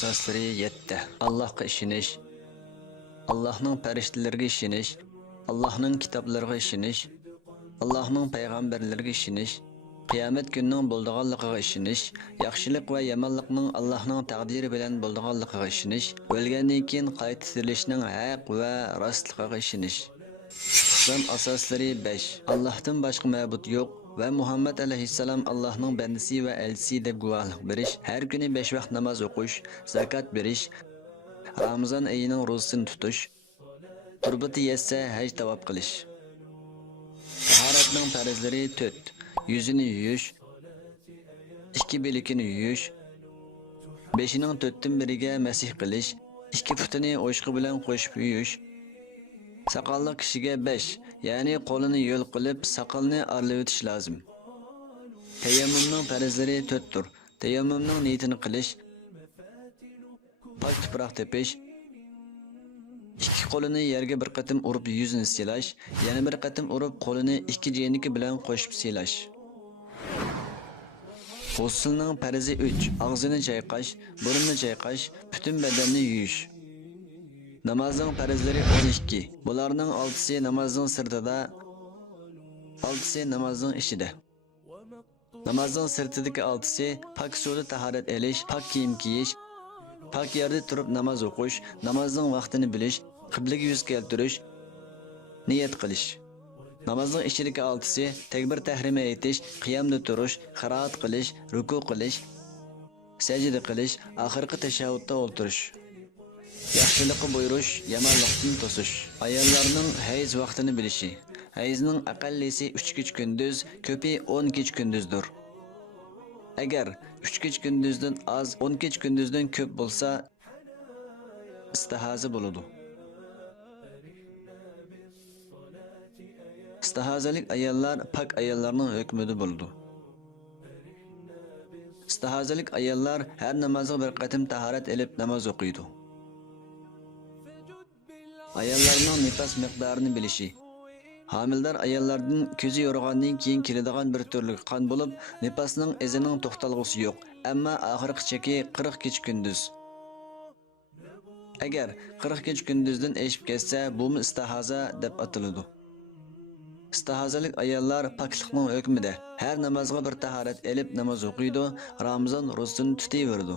asoslari 7. Allohga ishonish, Allohning farishtalariga ishonish, Allohning kitoblariga ishonish, Allohning payg'ambarlariga ishonish, qiyomat kunining bo'ldiganligiga ishonish, yaxshilik va yomonlikning Allohning taqdiri bilan bo'ldiganligiga ishonish, o'lgandan keyin qayta tirilishning haq va rostligiga ishonish. İslam asoslari 5. Allohdan boshqa ma'bud yo'q va Muhammad alayhissalom Allohning bandasi va elchisi deb guvohlik berish, har kuni 5 vaqt namoz o'qish, zakot berish, Ramazon oyining ro'zasini tutish, turbati yetsa haj tavob qilish. Tahoratning farzlari 4. Yuzini yuyish, 2 belikini yuyish, 5-ning 4dan biriga masih qilish, 2 putini o'shqi bilan qo'shib yuyish. Saqallı kişiga 5, ya'ni qo'lini yo'l qilib, saqalni arlab o'tish lozim. Tayammumning farzlari 4 tur. Tayammumning niyatini qilish, pok tuproq tepish, 2 qo'lini yerga bir qatim urib yuzini silash, yana bir qatim urib qo'lini 2 jeniki bilan qo'shib silash. G'uslning farzi 3. Og'zini chayqash, burunni chayqash, butun badanni yuyish. Namazning farzlari 12. Bularning 6si namazning sirtida, 6si namazning ishida. Namazning sirtidagi 6si pok suvda tahorat elish, pok kiyim kiyish, pok yerda turib namoz o'qish, namozning vaqtini bilish, qiblaga yuz keltirish, niyat qilish. Namozning ishidagi 6si takbir tahrima aytish, qiyomda turish, qiroat qilish, ruku qilish, sajda qilish, oxirgi tashahhudda o'tirish. Yaxshilikni buyurish, yomonlikdan to'sish. Ayollarning hayz vaqtini bilishi. Hayzning aqallisi 3 kech kunduz, ko'pi 10 kech kunduzdir. Agar 3 kech kunduzdan az, 10 kech kunduzdan ko'p bo'lsa, istihaza bo'ladi. Istihazalik ayollar pak ayollarning hukmida bo'ladi. Istihazalik ayollar har namozga bir qatim tahorat elib namoz o'qiydi. Ayollarning nifas miqdorini bilishi. Hamildor ayollardan ko'zi yo'rg'andan keyin keladigan bir turlik qon bo'lib, nifasning izining to'xtalg'usi yo'q, ammo oxirgi cheki 40 kech kunduz. Agar 40 kech kunduzdan eshib ketsa, bu istihaza deb ataladi. Istihazalik ayollar poklikning hukmida. Har namozga bir tahorat elib namoz o'qiydi, Ramazon ro'zasini tutaveradi.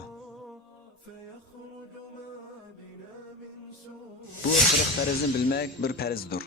Bu 40 farzni bilmek bir farzdir.